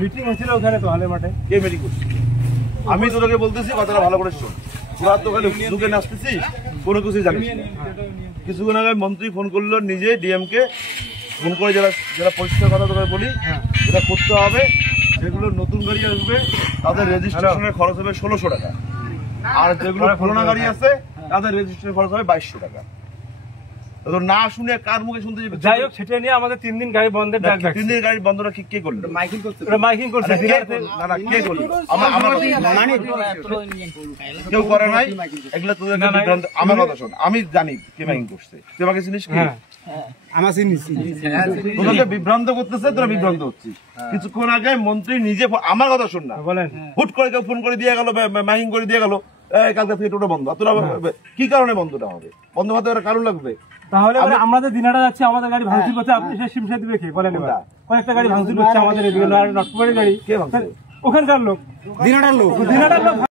Meeting হয়েছিল ওখানে তো হালে মাঠে। কে মিটিং করছে? আমি তোকে বলতেছি কথাটা ভালো করে শোন। তোরা তো খালি হুজুকে নাচতেছিস, কোনো কিছু জানিস না। কিছুক্ষণ আগে মন্ত্রী ফোন করলো নিজে ডিএমকে ফোন করে, যারা পরিষ্কার কথা তোকে বলি যেটা করতে হবে, যেগুলো নতুন গাড়ি আসবে তাদের রেজিস্ট্রেশনের খরচ হবে 1600 টাকা, আর যেগুলো পুরোনো গাড়ি আছে তাদের রেজিস্ট্রেশন খরচ হবে 2200 টাকা। তো না শুনে কার মুখে শুনতে যাবে? যাই হোক, সেটা নিয়ে আমাদের 3 দিন গাড়ি বন্ধের ডাক ডাকছে। 3 দিন গাড়ি বন্ধটা কে করলো? মাইকিং করছে। না না, কে করলো? কেউ করে নাই। এগুলো তোদের বিভ্রান্ত। আমার কথা শোন, আমি জানি কে মাইকিং করছে। তুই আমাকে চিনিস কি? আমার চিনিছি। তোদেরকে বিভ্রান্ত করতেছে, তোরা বিভ্রান্ত হচ্ছিস। কিছুক্ষণ আগে মন্ত্রী নিজে, আমার কথা শোন না, বলেন, হুট করে কেউ ফোন করে দিয়ে গেল, মাইকিং করে দিয়ে গেল, কালকে থেকে টোটো বন্ধ। তোরা কি কারণে বন্ধটা হবে? বন্ধ হতে কারণ লাগবে। তাহলে আমাদের দিনাটা যাচ্ছে, আমাদের গাড়ি ভাঙচুর করছে, আপনি সে সিমসা দিবে কে বলেন? কয়েকটা গাড়ি ভাঙচুর করছে আমাদের, নটকুমারি গাড়ি। কে ভাঙছে? ওখানকার লোক, দিনাটার লোক।